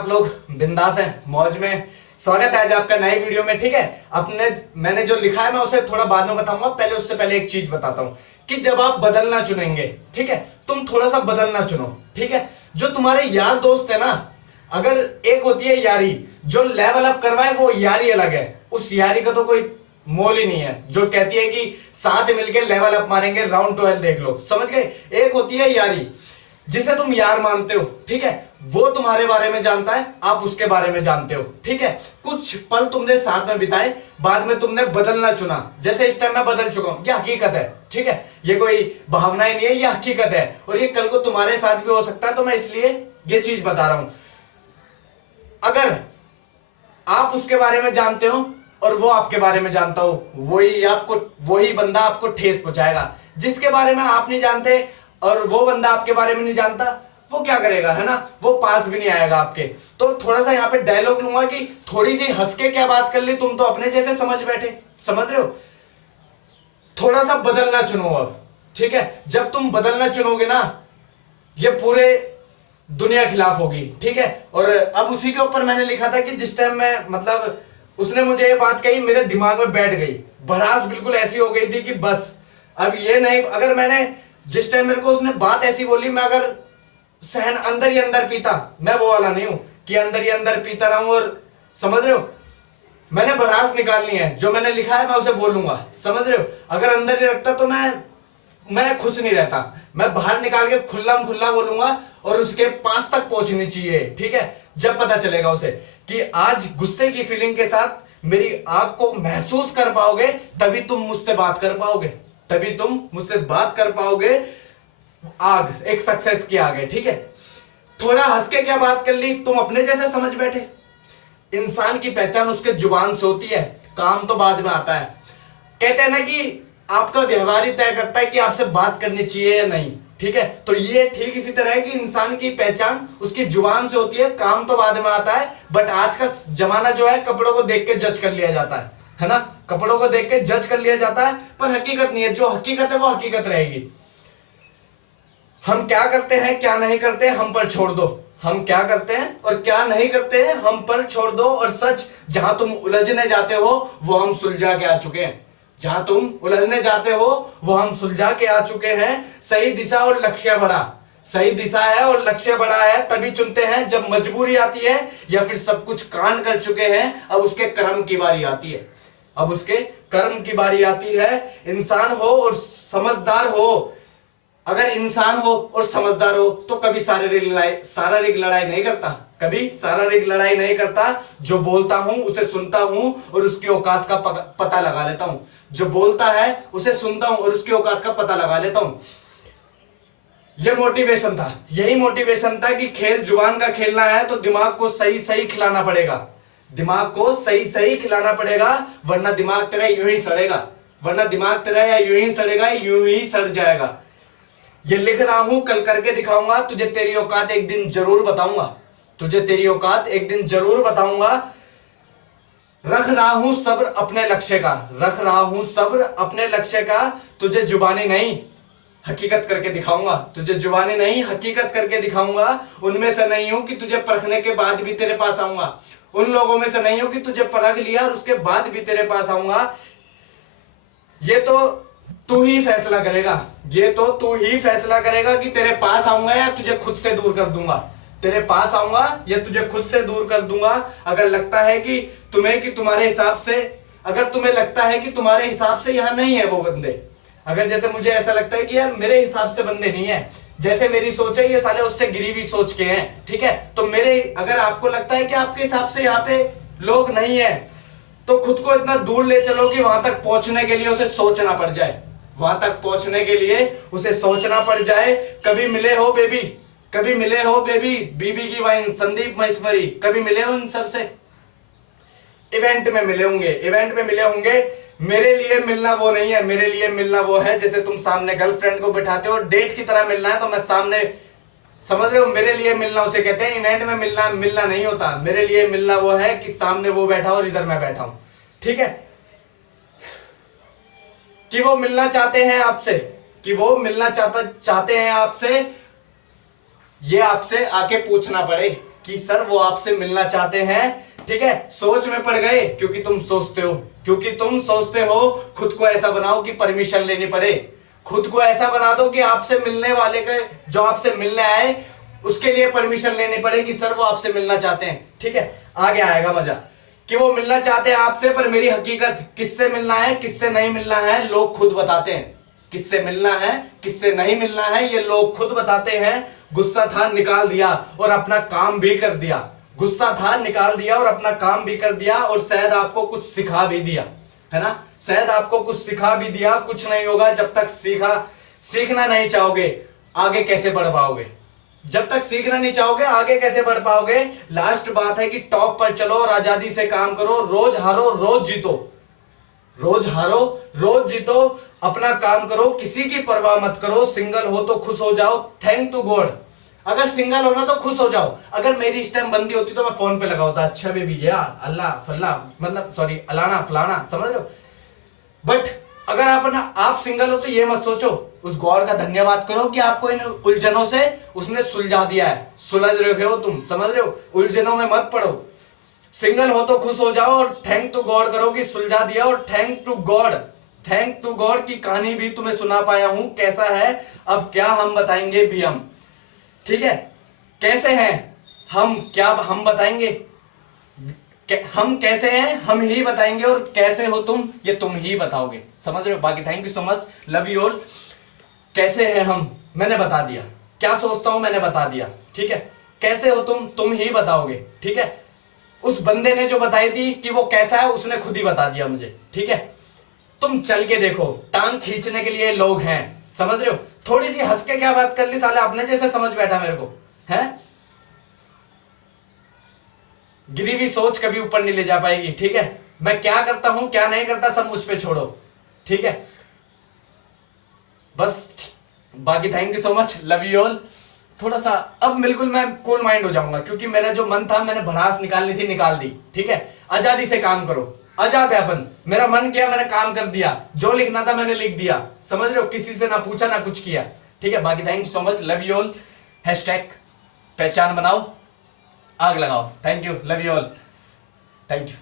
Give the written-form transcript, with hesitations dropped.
आप लोग? बिंदास हैं, मौज में। स्वागत है आज आपका नए वीडियो में। ठीक है, मैंने जो लिखा है मैं उसे थोड़ा बाद में बताऊंगा। उससे पहले एक चीज बताता हूं कि जब आप बदलना चुनेंगे, ठीक है, तुम थोड़ा सा बदलना चुनो। ठीक है, जो तुम्हारे यार दोस्त है ना, अगर एक होती है यारी जो लेवल अप करवाए, वो यारी अलग है। उस यारी का तो कोई मोल ही नहीं है जो कहती है कि साथ मिलकर लेवल अप मारेंगे, राउंड 12 देख लो। समझ गए? एक होती है यारी जिसे तुम यार मानते हो, ठीक है, वो तुम्हारे बारे में जानता है, आप उसके बारे में जानते हो। ठीक है, कुछ पल तुमने साथ में बिताए, बाद में तुमने बदलना चुना। जैसे इस टाइम मैं बदल चुका हूं, ये हकीकत है। ठीक है, ये कोई भावनाएं नहीं है, ये हकीकत है और ये कल को तुम्हारे साथ भी हो सकता है। तो मैं इसलिए ये चीज बता रहा हूं। अगर आप उसके बारे में जानते हो और वो आपके बारे में जानता हो, वही बंदा आपको ठेस पहुंचाएगा। जिसके बारे में आप नहीं जानते और वो बंदा आपके बारे में नहीं जानता, वो क्या करेगा, है ना? वो पास भी नहीं आएगा आपके। तो थोड़ा सा यहां पे डायलॉग लूंगा कि थोड़ी सी हंस के क्या बात कर ली, तुम तो अपने जैसे समझ बैठे। समझ रहे हो? थोड़ा सा बदलना चुनो अब। ठीक है, जब तुम बदलना चुनोगे ना, ये पूरे दुनिया खिलाफ होगी। ठीक है, और अब उसी के ऊपर मैंने लिखा था कि जिस टाइम मैं मतलब उसने मुझे ये बात कही, मेरे दिमाग में बैठ गई, भड़ास बिल्कुल ऐसी हो गई थी कि बस अब ये नहीं। अगर मैंने जिस टाइम मेरे को उसने बात ऐसी बोली, मैं अगर सहन अंदर ही अंदर पीता, मैं वो वाला नहीं हूं कि अंदर ही अंदर पीता रहूं। और समझ रहे हो, मैंने भड़ास निकालनी है, जो मैंने लिखा है मैं उसे बोलूंगा। समझ रहे हो? अगर अंदर ही रखता तो मैं खुश नहीं रहता। मैं बाहर निकाल के खुला बोलूंगा और उसके पास तक पहुंचनी चाहिए। ठीक है, जब पता चलेगा उसे कि आज गुस्से की फीलिंग के साथ मेरी आग को महसूस कर पाओगे, तभी तुम मुझसे बात कर पाओगे, तभी तुम मुझसे बात कर पाओगे। आग एक सक्सेस की आग है। ठीक है, थोड़ा हंस के क्या बात कर ली, तुम अपने जैसे समझ बैठे। इंसान की पहचान उसके जुबान से होती है, काम तो बाद में आता है। कहते हैं ना कि आपका व्यवहार ही तय करता है कि आपसे बात करनी चाहिए या नहीं। ठीक है, तो ये ठीक इसी तरह है कि इंसान की पहचान उसकी जुबान से होती है, काम तो बाद में आता है। बट आज का जमाना जो है, कपड़ों को देख के जज कर लिया जाता है ना? कपड़ों को देख के जज कर लिया जाता है, पर हकीकत नहीं है। जो हकीकत है वो हकीकत रहेगी। हम क्या करते हैं क्या नहीं करते हम पर छोड़ दो। हम क्या करते हैं और क्या नहीं करते हैं हम पर छोड़ दो। और सच, जहां तुम उलझने जाते हो वो हम सुलझा के आ चुके हैं। जहां तुम उलझने जाते हो वो हम सुलझा के आ चुके हैं। सही दिशा और लक्ष्य बड़ा, सही दिशा है और लक्ष्य बड़ा है, तभी चुनते हैं जब मजबूरी आती है या फिर सब कुछ कांड कर चुके हैं, अब उसके कर्म की बारी आती है। अब उसके कर्म की बारी आती है। इंसान हो और समझदार हो, अगर इंसान हो और समझदार हो तो कभी शारीरिक लड़ाई नहीं करता, कभी शारीरिक लड़ाई नहीं करता। जो बोलता हूं उसे सुनता हूं और उसकी औकात का पता लगा लेता हूं। जो बोलता है उसे सुनता हूं और उसकी औकात का पता लगा लेता हूं। यह मोटिवेशन था, यही मोटिवेशन था कि खेल जुबान का खेलना है तो दिमाग को सही सही खिलाना पड़ेगा। दिमाग को सही सही खिलाना पड़ेगा, वरना दिमाग तेरा यूं ही सड़ेगा। वरना दिमाग तेरा या यूं ही सड़ेगा, यूं ही सड़ जाएगा। ये लिख रहा हूं, कल करके दिखाऊंगा। तुझे तेरी औकात एक दिन जरूर बताऊंगा, तुझे तेरी औकात एक दिन जरूर बताऊंगा। रख रहा हूं सब्र अपने लक्ष्य का, रख रहा हूं सब्र अपने लक्ष्य का। तुझे जुबानी नहीं हकीकत करके दिखाऊंगा, तुझे जुबानी नहीं हकीकत करके दिखाऊंगा। उनमें से नहीं हूं कि तुझे परखने के बाद भी तेरे पास आऊंगा। उन लोगों में से नहीं हूं कि तुझे परख लिया और उसके बाद भी तेरे पास आऊंगा। ये तो तू ही फैसला करेगा, ये तो तू ही फैसला करेगा कि तेरे पास आऊंगा या तुझे खुद से दूर कर दूंगा। तेरे पास आऊंगा या तुझे खुद से दूर कर दूंगा। अगर लगता है कि तुम्हारे हिसाब से, अगर तुम्हें लगता है कि तुम्हारे हिसाब से यहां नहीं है वो बंदे, अगर जैसे मुझे ऐसा लगता है कि यार मेरे हिसाब से बंदे नहीं है, जैसे मेरी सोच है ये साले उससे गिरी हुई सोच के हैं, ठीक है, तो अगर आपको लगता है कि आपके हिसाब से यहाँ पे लोग नहीं है, तो खुद को इतना दूर ले चलो कि वहां तक पहुंचने के लिए उसे सोचना पड़ जाए। वहां तक पहुंचने के लिए उसे सोचना पड़ जाए। कभी मिले हो बेबी, कभी मिले हो बेबी, बीबी की वाइन, संदीप महेश्वरी, कभी मिले हो इन सर से? इवेंट में मिले होंगे, इवेंट में मिले होंगे। मेरे लिए मिलना वो नहीं है, मेरे लिए मिलना वो है जैसे तुम सामने गर्लफ्रेंड को बिठाते हो, डेट की तरह मिलना है तो मैं सामने, समझ रहे हो? मेरे लिए मिलना उसे कहते हैं। इवेंट में मिलना नहीं होता। मेरे लिए मिलना वो है कि सामने वो बैठा और इधर मैं बैठा हूं। ठीक है, कि वो मिलना चाहते हैं आपसे, कि वो मिलना चाहते हैं आपसे, ये आपसे आके पूछना पड़े कि सर वो आपसे मिलना चाहते हैं, ठीक है। सोच में पड़ गए क्योंकि तुम सोचते हो, खुद को ऐसा बनाओ कि परमिशन लेनी पड़े, खुद को ऐसा बना दो कि आपसे मिलने वाले के, जो आपसे मिलने आए उसके लिए परमिशन लेनी पड़े कि सर वो आपसे मिलना चाहते हैं, ठीक है। आगे आएगा मजा कि वो मिलना चाहते हैं आपसे, पर मेरी हकीकत किससे मिलना है किससे नहीं मिलना है लोग खुद बताते हैं, किससे मिलना है किससे नहीं मिलना है ये लोग खुद बताते हैं। गुस्सा था निकाल दिया और अपना काम भी कर दिया, गुस्सा था निकाल दिया और अपना काम भी कर दिया, और शायद आपको कुछ सिखा भी दिया, है ना, शायद आपको कुछ सिखा भी दिया। कुछ नहीं होगा जब तक सीखना नहीं चाहोगे आगे कैसे बढ़ पाओगे, जब तक सीखना नहीं चाहोगे आगे कैसे बढ़ पाओगे। लास्ट बात है कि टॉप पर चलो और आजादी से काम करो, रोज हारो रोज जीतो, रोज हारो रोज जीतो, अपना काम करो, किसी की परवाह मत करो। सिंगल हो तो खुश हो जाओ, थैंक टू गॉड। अगर सिंगल होना तो खुश हो जाओ। अगर मेरी इस टाइम बंदी होती तो मैं फोन पे लगा होता, अच्छा बेबी यार अल्लाह फल्ला, मतलब सॉरी अलाना फलाना, समझ रहे हो। बट अगर आप सिंगल हो तो ये मत सोचो, उस गॉड का धन्यवाद करो कि आपको इन उलझनों से उसने सुलझा दिया है, सुलझ रहे हो तुम, समझ रहे हो, उलझनों में मत पड़ो। सिंगल हो तो खुश हो जाओ और थैंक टू गॉड करो कि सुलझा दिया, और थैंक टू गॉड की कहानी भी तुम्हें सुना पाया हूं। कैसा है अब क्या हम बताएंगे भी हम, ठीक है। कैसे हैं हम, क्या हम बताएंगे, हम कैसे हैं हम ही बताएंगे, और कैसे हो तुम ये तुम ही बताओगे, समझ रहे हो। बाकी thank you so much, love you all. कैसे हैं हम मैंने बता दिया, क्या सोचता हूं मैंने बता दिया, ठीक है। कैसे हो तुम ही बताओगे, ठीक है। उस बंदे ने जो बताई थी कि वो कैसा है उसने खुद ही बता दिया मुझे, ठीक है। तुम चल के देखो, टांग खींचने के लिए लोग हैं, समझ रहे हो। थोड़ी सी हंस के क्या बात कर ली साले, अपने जैसे समझ बैठा मेरे को, है। गिरी हुई सोच कभी ऊपर नहीं ले जा पाएगी, ठीक है। मैं क्या करता हूं क्या नहीं करता सब मुझ पे छोड़ो, ठीक है। बस बाकी thank you so much, love you all. थोड़ा सा अब बिल्कुल मैं कूल माइंड हो जाऊंगा, क्योंकि मेरा जो मन था मैंने भड़ास निकालनी थी निकाल दी, ठीक है। आजादी से काम करो, आजाद है अपन। मेरा मन किया मैंने काम कर दिया, जो लिखना था मैंने लिख दिया, समझ रहे हो, किसी से ना पूछा ना कुछ किया, ठीक है। बाकी thank you so much, love you all. Hashtag पहचान बनाओ, आग लगाओ। Thank you, love you all, thank you.